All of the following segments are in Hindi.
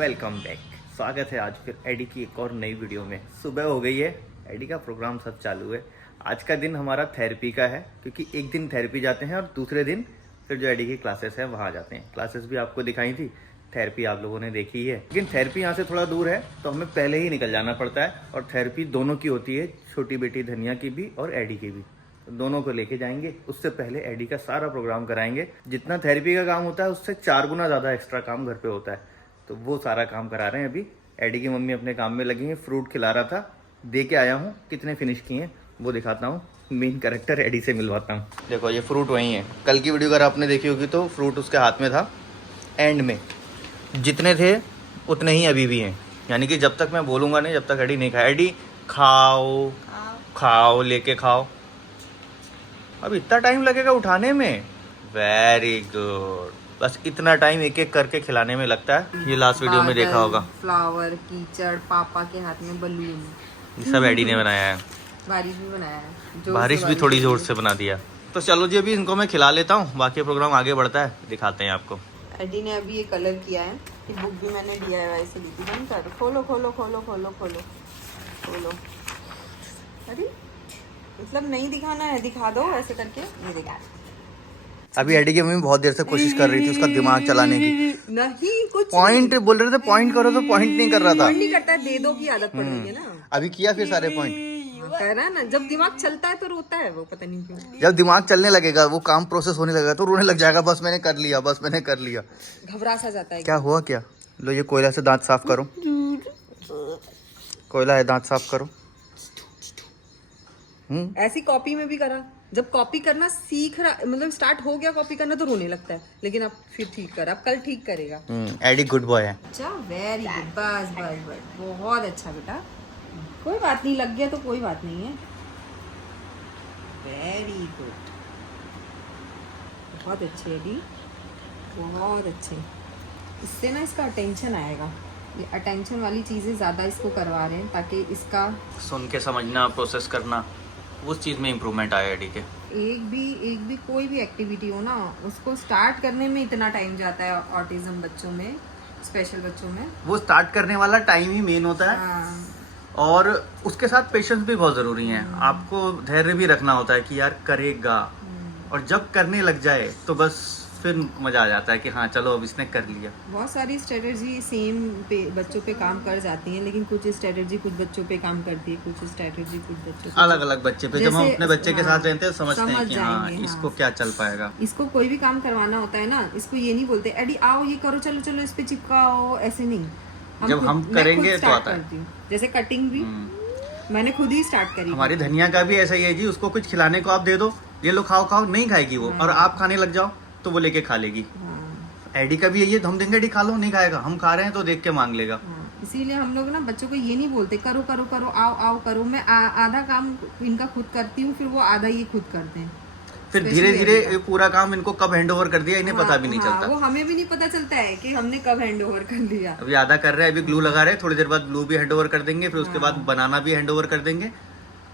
Welcome back. स्वागत है आज फिर एडी की एक और नई वीडियो में। सुबह हो गई है, एडी का प्रोग्राम सब चालू है। आज का दिन हमारा थेरेपी का है, क्योंकि एक दिन थेरेपी जाते हैं और दूसरे दिन फिर जो एडी की क्लासेस है वहाँ जाते हैं। क्लासेस भी आपको दिखाई थी, थेरेपी आप लोगों ने देखी है, लेकिन थेरेपी यहाँ से थोड़ा दूर है तो हमें पहले ही निकल जाना पड़ता है। और थेरेपी दोनों की होती है, छोटी बेटी धनिया की भी और एडी की भी। दोनों को लेके जाएंगे, उससे पहले एडी का सारा प्रोग्राम कराएंगे। जितना थेरेपी का काम होता है उससे 4 गुना ज़्यादा एक्स्ट्रा काम घर पे होता है, तो वो सारा काम करा रहे हैं। अभी एडी की मम्मी अपने काम में लगी है, फ्रूट खिला रहा था, दे के आया हूँ। कितने फिनिश किए हैं वो दिखाता हूँ, मेन कैरेक्टर एडी से मिलवाता हूँ। देखो ये फ्रूट वही है, कल की वीडियो अगर आपने देखी होगी तो फ्रूट उसके हाथ में था। एंड में जितने थे उतने ही अभी भी हैं, यानी कि जब तक मैं बोलूँगा नहीं, जब तक एडी नहीं खाए। एडी खाओ खाओ, लेके खाओ। अब इतना टाइम लगेगा उठाने में? Very good. बस इतना टाइम एक एक करके खिलाने में लगता है। ये लास्ट वीडियो में देखा होगा, फ्लावर, कीचड़, पापा के हाथ में बलून, ये सब एडी ने बनाया है। बारिश भी बनाया है, बारिश भी थोड़ी जोर से बना दिया। तो चलो जी, अभी इनको मैं खिला लेता हूँ, बाकी प्रोग्राम आगे बढ़ता है, दिखाते हैं आपको। एडी ने अभी ये कलर किया है। ये बुक भी मैंने DIY से ली थी। बंद कर, खोलो खोलो खोलो खोलो खोलो खोलो। अरे मतलब नहीं दिखाना है, दिखा दो ऐसे करके। ये दिखा। अभी एडी की मम्मी बहुत देर से कोशिश कर रही थी उसका दिमाग चलाने की। नहीं कुछ पॉइंट बोल रहे थे, पॉइंट करो, तो पॉइंट नहीं कर रहा था। पॉइंट नहीं करता है, दे दो की आदत पड़ गई है ना। अभी किया फिर सारे पॉइंट। कह रहा है ना, जब दिमाग चलता है तो रोता है वो, पता नहीं क्यों। जब दिमाग चलने लगेगा, वो काम प्रोसेस होने लगेगा तो रोने लग जाएगा। बस मैंने कर लिया, बस मैंने कर लिया। घबरा सा जाता है। क्या हुआ क्या? लो ये कोयला से दांत साफ करो। कोयला है, दांत साफ करो। ऐसी कॉपी में भी करा। जब कॉपी करना सीख रहा, मतलब स्टार्ट हो गया कॉपी करना, तो रोने लगता है। लेकिन अब फिर ठीक कर, अब कल ठीक करेगा। एडी गुड बॉय है। अच्छा, वेरी गुड। बस बस बस, बहुत अच्छा बेटा। कोई बात नहीं, लग गया तो कोई बात नहीं है। वेरी गुड, बहुत अच्छे एडी, बहुत अच्छे। इससे ना इसका अटेंशन आएगा। ये अटेंशन वाली चीज़ें ज़्यादा इसको करवा रहे हैं, ताकि इसका सुन के समझना, प्रोसेस करना, उस चीज़ में इम्प्रूवमेंट आया एडी के। एक भी कोई भी एक्टिविटी हो ना, उसको स्टार्ट करने में इतना टाइम जाता है ऑटिज्म बच्चों में, स्पेशल बच्चों में। वो स्टार्ट करने वाला टाइम ही मेन होता है। हाँ। और उसके साथ पेशेंस भी बहुत ज़रूरी है। आपको धैर्य भी रखना होता है कि यार करेगा, और जब करने लग जाए तो बस फिर मज़ा आ जाता है कि हाँ चलो अब इसने कर लिया। बहुत सारी स्ट्रेटजी सेम बच्चों पे काम कर जाती हैं, लेकिन कुछ स्ट्रेटजी कुछ बच्चों पे काम करती है, कुछ स्ट्रेटजी कुछ बच्चों पे। अलग अलग बच्चे पे जब हम अपने बच्चे के साथ रहते हैं समझते हैं कि हाँ जाएंगे, इसको क्या चल पाएगा। इसको कोई भी काम करवाना होता है ना, इसको ये नहीं बोलते एडी आओ ये करो, चलो चलो इस पे चिपकाओ, ऐसे नहीं। जब हम करेंगे तो आता है। जैसे कटिंग भी मैंने खुद ही स्टार्ट करी। हमारी धनिया का भी ऐसा ही है जी, उसको कुछ खिलाने को आप दे दो, ये लो खाओ खाओ, नहीं खाएगी वो, और आप खाने लग जाओ तो वो लेके खा लेगी। एडी का भी यही है, हम देंगे एडी खा लो, नहीं खाएगा, हम खा रहे हैं तो देख के मांग लेगा। इसीलिए हम लोग ना बच्चों को ये नहीं बोलते करो करो करो, आओ आओ करो। मैं आधा काम इनका खुद करती हूँ, फिर वो आधा ये खुद करते हैं। फिर धीरे धीरे पूरा काम इनको कब हैंड ओवर कर दिया इन्हें पता भी नहीं चलता। वो हमें भी नहीं पता चलता है कि हमने कब हैंड ओवर कर लिया। अभी आधा कर रहे हैं, अभी ग्लू लगा रहे हैं, थोड़ी देर बाद ग्लू भी हैंड ओवर कर देंगे, फिर उसके बाद बनाना भी हैंड ओवर कर देंगे,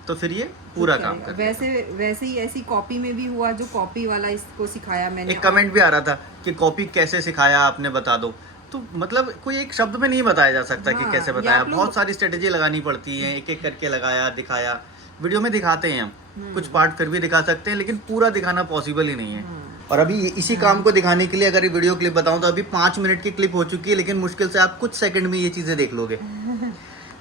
तो फिर ये पूरा काम कर। वैसे ही ऐसी कॉपी में भी हुआ, जो कॉपी वाला इसको सिखाया मैंने। एक कमेंट भी आ रहा था कि कॉपी कैसे सिखाया आपने, बता दो। तो मतलब कोई एक शब्द में नहीं बताया जा सकता कि कैसे बताया। बहुत सारी स्ट्रेटेजी लगानी पड़ती है, एक एक करके लगाया, दिखाया। वीडियो में दिखाते हैं हम, कुछ पार्ट फिर भी दिखा सकते हैं, लेकिन पूरा दिखाना पॉसिबल ही नहीं है। और अभी इसी काम को दिखाने के लिए अगर ये वीडियो क्लिप बताऊं तो अभी 5 मिनट की क्लिप हो चुकी है, लेकिन मुश्किल से आप कुछ सेकंड में ये चीजें देख लोगे।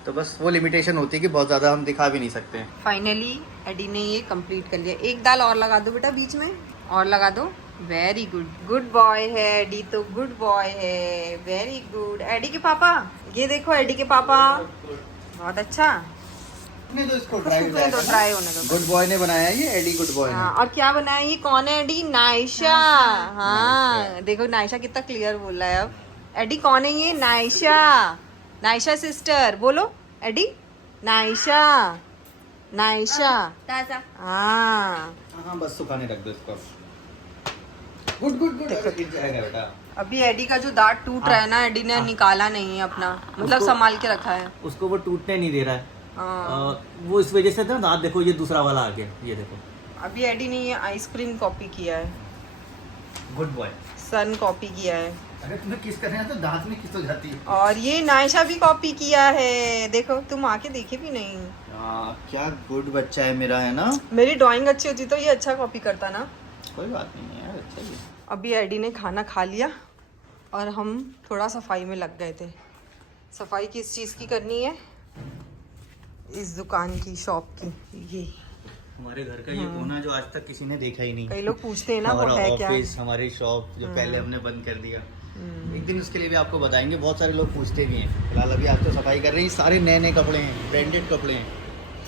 तो बस वो लिमिटेशन होती है कि बहुत ज्यादा हम दिखा भी नहीं सकते हैं। फाइनली एडी ने ये कंप्लीट कर लिया। एक दाल और लगा दो बेटा, बीच में और लगा दो। वेरी गुड, गुड बॉय है एडी, तो गुड बॉय है, वेरी गुड। एडी के पापा, ये देखो एडी के पापा, बहुत अच्छा। तो इसको ड्राई होने दो। गुड बॉय ने बनाया ये, एडी गुड बॉय ने। और क्या बनाया ये? कौन है एडी? नायशा। हाँ देखो नायशा कितना क्लियर बोल रहा है अब। एडी कौन है ये? नायशा, नायशा सिस्टर। बोलो एडी, नायशा, नायशा। हाँ बस सुखाने रख दो इसको। गुड गुड गुड, गिर जाएगा बेटा। अभी एडी का जो दांत टूट रहा है ना, एडी ने निकाला नहीं है अपना, मतलब संभाल के रखा है उसको। वो टूटने नहीं दे रहा है। वो इस वजह से था दांत, देखो ये दूसरा वाला आ गया, ये देखो। अभी एडी ने ये आइसक्रीम कॉपी किया है, गुड बॉय। सन कॉपी किया है। अगर तुम्हें किस करना है तो दांत में किस हो जाती है। और ये नायशा भी कॉपी किया है, देखो तुम आके देखे भी नहीं। क्या गुड बच्चा है मेरा, है ना। मेरी ड्राइंग अच्छी होती तो ये अच्छा कॉपी करता ना। कोई बात नहीं है यार, अच्छा ही है। अभी एडी ने खाना खा लिया और हम थोड़ा सफाई में लग गए थे। सफाई किस चीज़ की करनी है? इस दुकान की, शॉप की। ये हमारे घर का ये कोना जो आज तक किसी ने देखा ही नहीं। कई लोग पूछते हैं ना वो हमारा है क्या। ऑफिस, हमारी शॉप जो पहले हमने बंद कर दिया, एक दिन उसके लिए भी आपको बताएंगे। बहुत सारे लोग पूछते भी हैं। फिलहाल अभी आप तो सफाई कर रहे हैं, सारे नए नए कपड़े हैं, ब्रांडेड कपड़े हैं।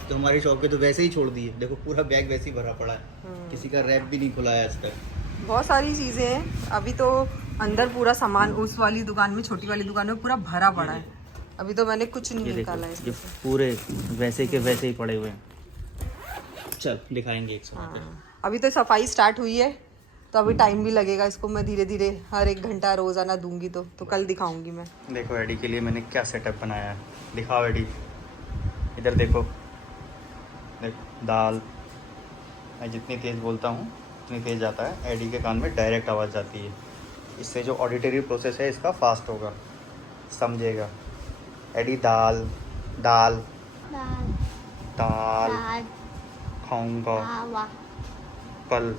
तो हमारी शॉप पे तो वैसे ही छोड़ दिए, देखो पूरा बैग वैसे ही भरा पड़ा है, किसी का रैप भी नहीं खुला है आज तक। बहुत सारी चीज़ें हैं अभी तो। अंदर पूरा सामान उस वाली दुकान में, छोटी वाली दुकान में पूरा भरा पड़ा है। अभी तो मैंने कुछ नहीं निकाला है ये इसमें से। पूरे वैसे के वैसे ही पड़े हुए हैं। चल दिखाएंगे एक साथ। हाँ, अभी तो सफाई स्टार्ट हुई है तो अभी टाइम भी लगेगा इसको। मैं धीरे धीरे हर 1 घंटा रोजाना दूंगी तो कल दिखाऊंगी मैं। देखो एडी के लिए मैंने क्या सेटअप बनाया है, दिखाओ एडी, इधर देखो। देखो दाल, मैं जितनी तेज़ बोलता हूँ उतनी तेज़ जाता है, एडी के कान में डायरेक्ट आवाज़ जाती है। इससे जो ऑडिटरी प्रोसेस है इसका फास्ट होगा, समझेगा। एडी दाल दाल दाल खाऊंगा कल।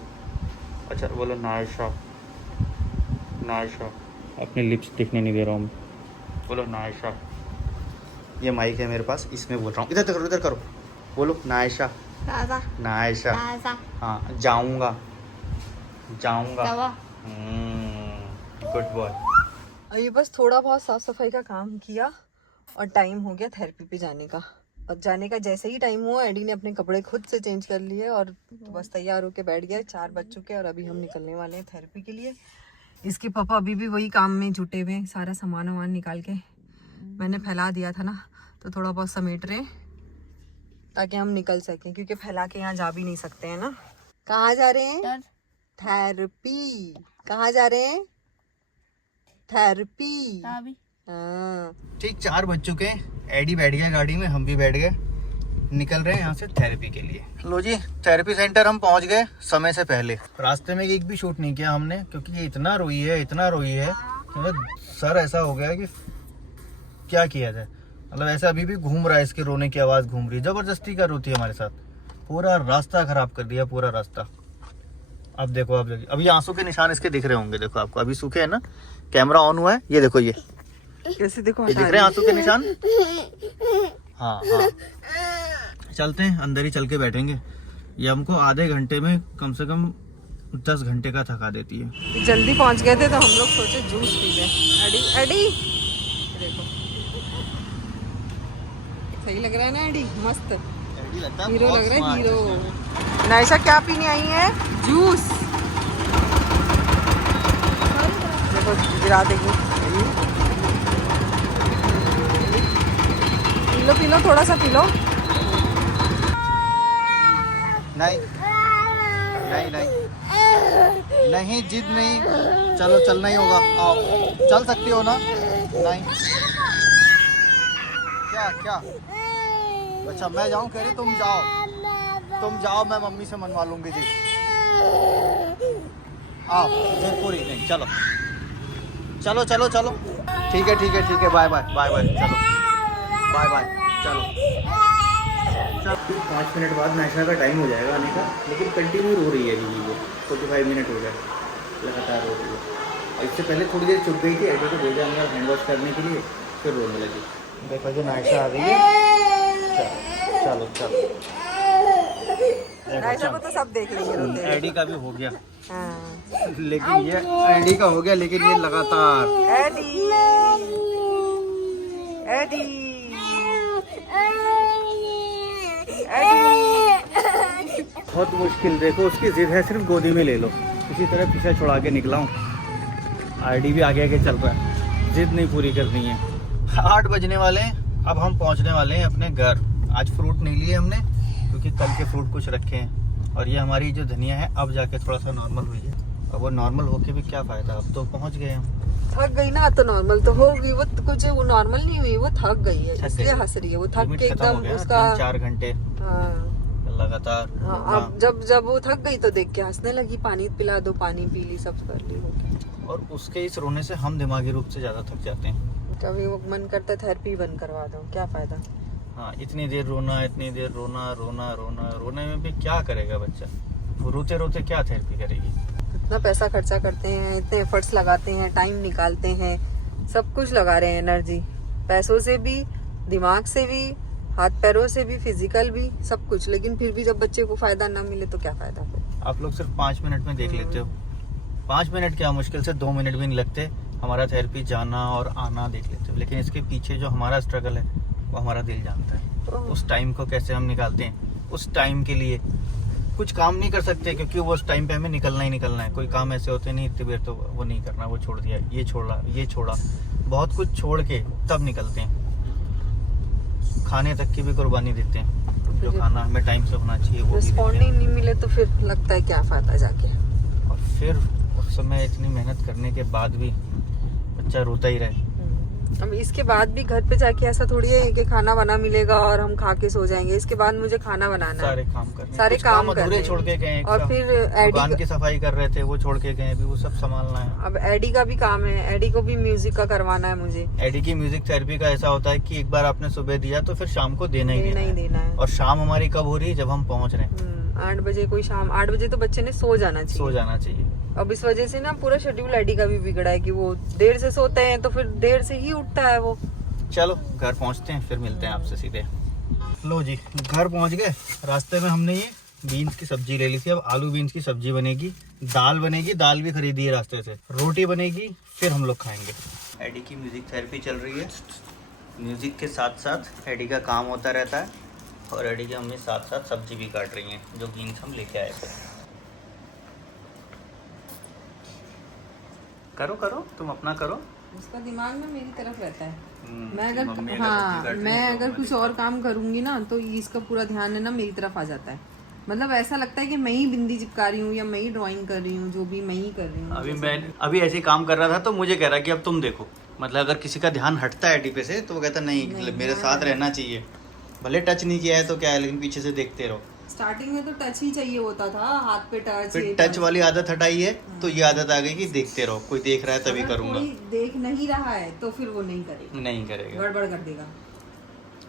अच्छा बोलो नायशा, नायशा। अपने लिप्स दिखने नहीं दे रहा हूँ, बोलो नायशा। ये माइक है मेरे पास, इसमें बोल रहा हूँ। इधर करो, इधर करो, बोलो नायशा नायशा। हाँ, जाऊंगा जाऊंगा। Good boy. ये बस थोड़ा बहुत साफ सफाई का काम किया और टाइम हो गया थेरेपी पे जाने का। और जाने का जैसे ही टाइम हुआ एडी ने अपने कपड़े खुद से चेंज कर लिए और तो बस तैयार होके बैठ गया। 4 बज चुके हैं और अभी हम निकलने वाले हैं थेरेपी के लिए। इसके पापा अभी भी वही काम में जुटे हुए हैं, सारा सामान वामान निकाल के मैंने फैला दिया था ना, तो थोड़ा बहुत समेट रहे ताकि हम निकल सकें, क्योंकि फैला के यहाँ जा भी नहीं सकते हैं ना। कहाँ जा रहे हैं? थेरेपी। कहाँ जा रहे हैं? थेरेपी। हाँ। ठीक 4 बज चुके हैं, एडी बैठ गया गाड़ी में, हम भी बैठ गए, निकल रहे हैं यहाँ से थेरेपी के लिए। लो जी, थेरेपी सेंटर हम पहुँच गए समय से पहले। रास्ते में एक भी शूट नहीं किया हमने, क्योंकि ये इतना रोई है कि सर ऐसा हो गया कि क्या किया जाए। मतलब ऐसा अभी भी घूम रहा है, इसके रोने की आवाज़ घूम रही है, ज़बरदस्ती का रोती है हमारे साथ। पूरा रास्ता खराब कर दिया, पूरा रास्ता। अब देखो, अब देखिए, अभी आंसू के निशान इसके दिख रहे होंगे, देखो आपको अभी सूखे है ना, कैमरा ऑन हुआ है, ये देखो, ये कैसे देखो, ये दिख रहे हैं आंसू के निशान। हाँ हाँ, चलते हैं अंदर ही, चल के बैठेंगे। ये हमको आधे घंटे में कम से कम 10 घंटे का थका देती है। जल्दी पहुंच गए थे तो हम लोग सोचे जूस पी लें। एडी एडी देखो, सही लग रहा है ना एडी? मस्त हीरो लग रहा है, हीरो। नायशा क्या पीने आई है? जूस। देखो गिरा देगी। पी लो थोड़ा सा पी लो। नहीं नहीं नहीं नहीं, जिद नहीं, चलो चलना ही होगा। आओ, चल सकती हो ना? नहीं, क्या क्या? अच्छा मैं जाऊं? कह रही तुम जाओ, मैं मम्मी से मनवा लूंगी जी। आओ, पूरी नहीं, चलो चलो चलो चलो, ठीक है, बाय बाय बाय बाय, चलो बाय बाय, चलो। 5 मिनट बाद नायशा का टाइम हो जाएगा आने का, लेकिन कंटिन्यू रो रही है अभी वो। 45 मिनट हो गए लगातार रो रही है। इससे पहले थोड़ी देर चुप गई थी, एडी को भेजा अंदर हैंड वॉश करने के लिए, फिर रोने लगी। देखो जो नायशा आ गई है, चलो चलो। नायशा को तो सब देख लेंगे रोते हुए। एडी का भी हो गया, हाँ। लेकिन ये एडी का हो गया, लेकिन ये लगातार। Eddie Eddie Eddie. बहुत मुश्किल, देखो उसकी जिद है सिर्फ गोदी में ले लो, इसी तरह पीछे छुड़ा के निकला हूँ। आईडी भी आगे आगे चल रहा है, जिद नहीं पूरी करनी है। 8 बजने वाले हैं, अब हम पहुँचने वाले हैं अपने घर। आज फ्रूट नहीं लिए हमने, क्योंकि कल के फ्रूट कुछ रखे हैं। और ये हमारी जो धनिया है अब जाके थोड़ा सा नॉर्मल हुई है। अब वो नॉर्मल होके भी क्या फ़ायदा, अब तो पहुँच गए हम। थक गई ना, तो नॉर्मल तो होगी वो, कुछ वो नॉर्मल नहीं हुई, वो थक गई है, इसलिए हंस रही है। वो थक के एकदम उसका 4 घंटे लगातार। हाँ, अब जब वो थक गई तो देख के हंसने लगी। पानी पिला दो, पानी पी ली, सब कर ली होगी। और उसके इस रोने से हम दिमागी रूप से ज़्यादा थक जाते हैं। कभी वो मन करता है थेरेपी बंद करवा दो, क्या फायदा। हाँ, इतनी देर रोना, इतनी देर रोना रोना रोना, रोने में भी क्या करेगा बच्चा। वो रोते रोते क्या थेरेपी करेगी। इतना पैसा खर्चा करते हैं, इतने एफर्ट्स लगाते हैं, टाइम निकालते हैं, सब कुछ लगा रहे हैं, एनर्जी, पैसों से भी, दिमाग से भी, हाथ पैरों से भी, फिजिकल भी, सब कुछ, लेकिन फिर भी जब बच्चे को फायदा ना मिले तो क्या फायदा फिर। आप लोग सिर्फ 5 मिनट में देख लेते हो। 5 मिनट क्या, मुश्किल से 2 मिनट भी नहीं लगते हमारा थेरेपी जाना और आना देख लेते हो। लेकिन इसके पीछे जो हमारा स्ट्रगल है वो हमारा दिल जानता है। उस टाइम को कैसे हम निकालते हैं, उस टाइम के लिए कुछ काम नहीं कर सकते, क्योंकि वो उस टाइम पे हमें निकलना ही निकलना है। कोई काम ऐसे होते नहीं इतनी देर तो वो नहीं करना, वो छोड़ दिया, ये छोड़ा, बहुत कुछ छोड़ के तब निकलते हैं। खाने तक की भी कुर्बानी देते हैं, जो खाना हमें टाइम से होना चाहिए वो भी देते रिस्पॉन्डिंग नहीं मिले तो फिर लगता है क्या फायदा जाके। हैं। और फिर उस समय इतनी मेहनत करने के बाद भी बच्चा रोता ही रहे। अब इसके बाद भी घर पे जाके ऐसा थोड़ी है कि खाना बना मिलेगा और हम खा के सो जाएंगे। इसके बाद मुझे खाना बनाना सारे है, काम करने, सारे कुछ काम अधूरे करने छोड़ के गए। और फिर दुकान एडी की सफाई कर रहे थे, वो छोड़ के गए, अभी वो सब संभालना है। अब एडी का भी काम है, एडी को भी म्यूजिक का करवाना है मुझे। एडी की म्यूजिक थेरेपी का ऐसा होता है कि एक बार आपने सुबह दिया तो फिर शाम को देना ही देना है। और शाम हमारी कब हो रही है, जब हम पहुंच रहे हैं। 8 बजे, कोई शाम 8 बजे तो बच्चे ने सो जाना सो जाना चाहिए। अब इस वजह से ना पूरा शेड्यूल एडी का भी बिगड़ा है कि वो देर से सोते हैं तो फिर देर से ही उठता है वो। चलो घर पहुंचते हैं, फिर मिलते हैं आपसे सीधे। लो जी, घर पहुंच गए। रास्ते में हमने ये बीन्स की सब्जी ले ली थी, अब आलू बीन्स की सब्जी बनेगी, दाल बनेगी, दाल भी खरीदी है रास्ते से, रोटी बनेगी, फिर हम लोग खाएंगे। एडी की म्यूजिक थेरेपी चल रही है, म्यूजिक के साथ साथ एडी का काम होता रहता है, और एडी की मम्मी साथ साथ सब्जी भी काट रही हैं, जो बीन्स हम लेके आए थे। करो करो, तुम अपना करो। उसका दिमाग में मेरी तरफ रहता है। मम्मी मैं सब्जी हाँ, काट रही मैं है, तो अगर कुछ और काम करूंगी ना तो इसका पूरा ध्यान है ना मेरी तरफ आ जाता है। मतलब ऐसा लगता है कि मैं ही बिंदी चिपका रही हूँ या मैं ही ड्राइंग कर रही हूँ, जो भी मैं ही कर रही हूँ। अभी ऐसे काम कर रहा था तो मुझे कह रहा कि अब तुम देखो। मतलब अगर किसी का ध्यान हटता है टीपे से तो वो कहता नहीं मेरे साथ रहना चाहिए, भले टच नहीं किया है तो क्या है, लेकिन पीछे से देखते रहो। स्टार्टिंग में तो टच ही चाहिए होता था, हाथ पे टच। फिर टच वाली आदत हटाई है तो ये आदत आ गई कि देखते रहो, कोई देख रहा है तभी अगर करूंगा। कोई देख नहीं रहा है तो फिर वो नहीं करेगा, नहीं करेगा, गड़बड़ कर देगा।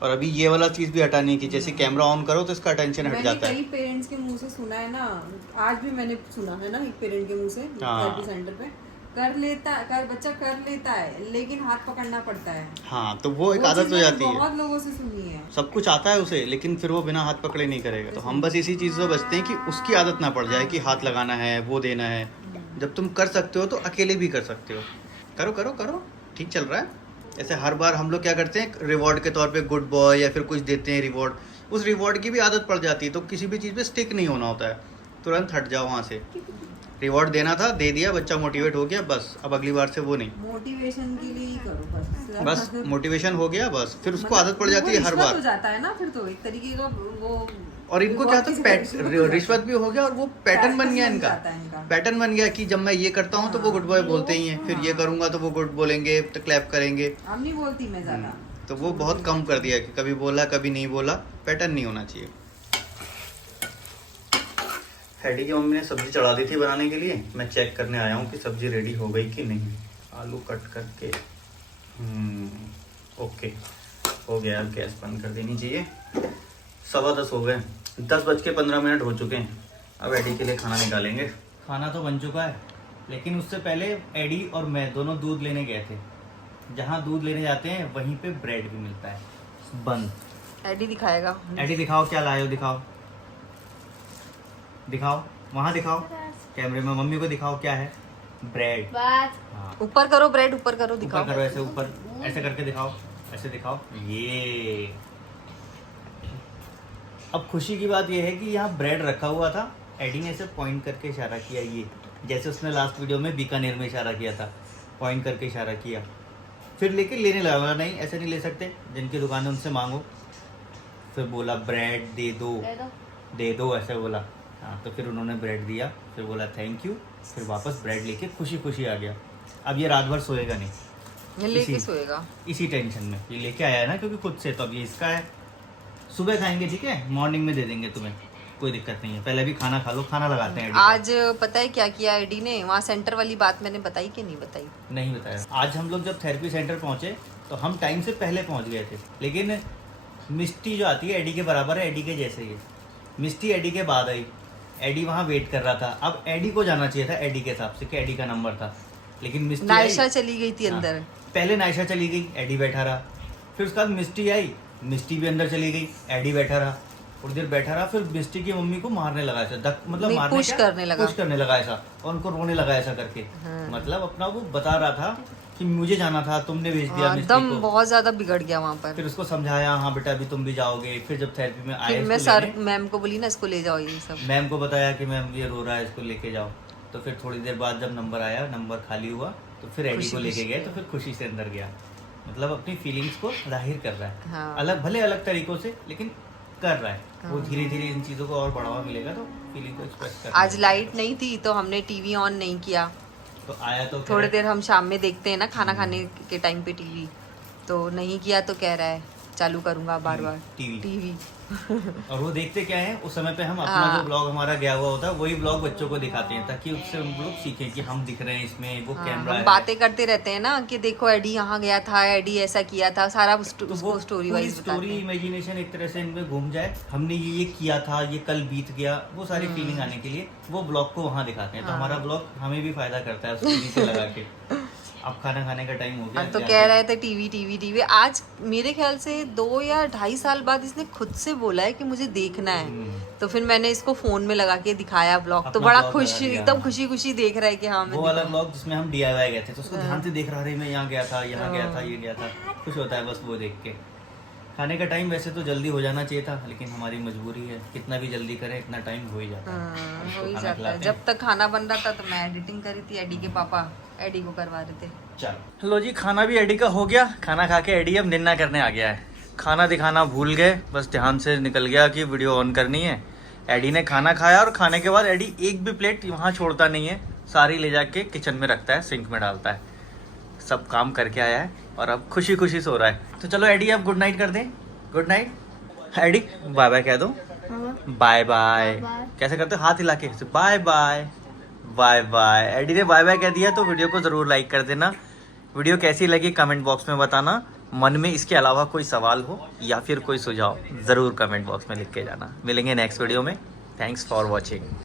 और अभी ये वाला चीज भी हटानी है कि जैसे कैमरा ऑन करो तो इसका अटेंशन हट जाता मैंने है। कई पेरेंट्स के मुंह से सुना है ना, आज भी मैंने सुना है ना एक पेरेंट के मुंह से थेरेपी सेंटर पे, बच्चा कर लेता है लेकिन हाथ पकड़ना पड़ता है। हाँ, तो वो एक आदत हो जाती है। बहुत लोगों से सुनी है। सब कुछ आता है उसे, लेकिन फिर वो बिना हाथ पकड़े नहीं करेगा। तो हम बस इसी चीज से बचते हैं कि उसकी आदत ना पड़ जाए कि हाथ लगाना है, वो देना है। जब तुम कर सकते हो तो अकेले भी कर सकते हो। करो करो करो, ठीक चल रहा है। ऐसे हर बार हम लोग क्या करते हैं, रिवॉर्ड के तौर पे गुड बॉय या फिर कुछ देते हैं रिवॉर्ड, उस रिवॉर्ड की भी आदत पड़ जाती है। तो किसी भी चीज़ पे स्टिक नहीं होना होता है, तुरंत हट जाओ वहाँ से। रिवॉर्ड देना था, दे दिया, बच्चा मोटिवेट हो गया, बस अब अगली बार से वो नहीं। मोटिवेशन के लिए ही करो बस मोटिवेशन हो गया, बस फिर उसको मतलब आदत पड़ जाती है हर बार। हो जाता है ना फिर तो एक तरीके का वो। और इनको क्या होता है, रिश्वत भी हो गया और वो पैटर्न बन गया इनका। पैटर्न बन गया कि जब मैं ये करता हूँ तो वो गुड बॉय बोलते ही हैं, फिर ये करूंगा तो वो गुड बोलेंगे, तो क्लैप करेंगे। हम नहीं बोलती मैं ज्यादा, तो वो बहुत कम कर दिया कि कभी बोला कभी नहीं बोला, पैटर्न नहीं होना चाहिए। एडी की मम्मी ने सब्जी चढ़ा दी थी बनाने के लिए, मैं चेक करने आया हूँ कि सब्जी रेडी हो गई कि नहीं। आलू कट करके ओके हो गया, अब गैस बंद कर देनी चाहिए। 10:15 हो गए, 10:15 हो चुके हैं। अब एडी के लिए खाना निकालेंगे। खाना तो बन चुका है, लेकिन उससे पहले एडी और मैं दोनों दूध लेने गए थे। जहाँ दूध लेने जाते हैं वहीं पे ब्रेड भी मिलता है बंद। एडी दिखाएगा। एडी दिखाओ क्या लाए हो, दिखाओ दिखाओ, वहाँ दिखाओ कैमरे में, मम्मी को दिखाओ क्या है, ब्रेड। हाँ, ऊपर करो ब्रेड, ऊपर करो, दिखाओ। ऊपर करो, ऐसे ऊपर ऐसे करके दिखाओ, ऐसे दिखाओ। ये अब खुशी की बात ये है कि यहाँ ब्रेड रखा हुआ था, एडी ने ऐसे पॉइंट करके इशारा किया, ये जैसे उसने लास्ट वीडियो में बीकानेर में इशारा किया था, पॉइंट करके इशारा किया, फिर लेके लेने लगा। नहीं ऐसे नहीं ले सकते, जिनकी दुकान है उनसे मांगो। फिर बोला ब्रेड दे दो ऐसे बोला। हाँ, तो फिर उन्होंने ब्रेड दिया, फिर बोला थैंक यू, फिर वापस ब्रेड लेके खुशी खुशी आ गया। अब ये रात भर सोएगा नहीं, ये लेके सोएगा इसी टेंशन में। ये लेके आया है ना क्योंकि खुद से, तो अब ये इसका है। सुबह खाएंगे, ठीक है, मॉर्निंग में दे देंगे तुम्हें। कोई दिक्कत नहीं है, पहले भी खाना खा लो, खाना लगाते हैं एडी आज पता है क्या किया एडी ने वहाँ सेंटर वाली बात मैंने बताई कि नहीं बताई? नहीं बताया। आज हम लोग जब थेरेपी सेंटर पहुंचे तो हम टाइम से पहले पहुंच गए थे, लेकिन मिस्टी जो आती है एडी के बराबर है, एडी के जैसे ही है। मिस्टी एडी के बाद आई, एडी वहाँ वेट कर रहा था। अब एडी को जाना चाहिए था एडी के हिसाब से कि एडी का नंबर था, लेकिन मिस्टी नायशा चली गई थी हाँ, अंदर। पहले नायशा चली गई, एडी बैठा रहा। फिर उसके बाद मिस्टी आई, मिस्टी भी अंदर चली गई, एडी बैठा रहा, थोड़ी देर बैठा रहा। फिर मिस्टी की मम्मी को मारने लगा ऐसा, मतलब नहीं, मारने पुश क्या? करने लगा। पुश करने लगा ऐसा, और उनको रोने लगा ऐसा करके। मतलब अपना वो बता रहा था कि मुझे जाना था, तुमने भेज दिया मिस्टी दम को। बहुत ज्यादा बिगड़ गया वहाँ पर। फिर उसको समझाया, हाँ बेटा अभी तुम भी जाओगे। फिर जब थेरेपी में आए फिर मैं इसको सर लेने, मैम को बोली ना इसको ले जाओ ये सब। मैम को बताया कि मैम ये रो रहा है, इसको लेके जाओ। तो फिर थोड़ी देर बाद जब नंबर आया, नंबर खाली हुआ, तो फिर एडी को लेके गए। तो फिर खुशी से अंदर गया, मतलब अपनी फीलिंग्स को जाहिर कर रहा है। हाँ। अलग भले अलग तरीकों से, लेकिन कर रहा है वो। धीरे धीरे इन चीज़ों को और बढ़ावा मिलेगा तो फीलिंग को एक्सप्रेस कर। आज लाइट नहीं थी तो हमने टीवी ऑन नहीं किया। तो आया तो थोड़ी देर हम शाम में देखते हैं ना खाना खाने के टाइम पे टीवी, तो नहीं किया तो कह रहा है चालू करूंगा बार बार टीवी। और वो देखते क्या है उस समय पे हम अपना हाँ। जो ब्लॉग हमारा गया हुआ होता है वही ब्लॉग बच्चों को दिखाते हैं, ताकि उससे हम लोग सीखें कि हम दिख रहे हैं इसमें, वो कैमरा हम है। बातें करते रहते हैं ना कि देखो एडी यहाँ गया था, एडी ऐसा किया था, सारा तो उसको स्टोरी वाइज स्टोरी इमेजिनेशन एक तरह से इनमें घूम जाए, हमने ये किया था, ये कल बीत गया, वो सारी फीलिंग आने के लिए वो ब्लॉग को वहाँ दिखाते हैं। तो हमारा ब्लॉग हमें भी फायदा करता है उसको नीचे लगा के। अब खाना खाने का टाइम हो गया तो कह रहे थे टीवी टीवी टीवी। आज मेरे ख्याल से 2 या 2.5 साल बाद इसने खुद से बोला है कि मुझे देखना है। तो फिर मैंने इसको फोन में लगा के दिखाया ब्लॉग, तो अपना बड़ा ब्लॉग खुश, लगा दिया। एकदम खुशी खुशी देख रहा है कि हाँ वो वाला ब्लॉग जिसमें हम DIY गए थे, तो उसको ध्यान से देख रहा है, मैं यहाँ गया था, यहाँ गया था, ये गया था। खुश होता है बस वो देख के। खाने का टाइम वैसे तो जल्दी हो जाना चाहिए था, लेकिन हमारी मजबूरी है, कितना भी जल्दी करें इतना टाइम हो ही जाता है। हो ही जाता है। जब तक खाना बन रहा था तो मैं एडिटिंग करी थी, एडी के पापा एडी को करवा रहे थे। चलो लो जी, खाना भी एडी का हो गया। खाना खा के एडी अब निन्ना करने आ गया है। खाना दिखाना भूल गए, बस ध्यान से निकल गया कि वीडियो ऑन करनी है। एडी ने खाना खाया और खाने के बाद एडी एक भी प्लेट वहाँ छोड़ता नहीं है, सारी ले जाके किचन में रखता है, सिंक में डालता है। सब काम करके आया है और अब खुशी खुशी सो रहा है। तो चलो एडी अब गुड नाइट कर दें। Good night Eddie, bye bye कह दो। बाय बाय कैसे करते हो? हाथ हिला के bye bye bye bye. Eddie ने बाय बाय कह दिया, तो वीडियो को जरूर लाइक कर देना। वीडियो कैसी लगी कमेंट बॉक्स में बताना। मन में इसके अलावा कोई सवाल हो या फिर कोई सुझाव जरूर कमेंट बॉक्स में लिख के जाना। मिलेंगे नेक्स्ट वीडियो में। Thanks for watching.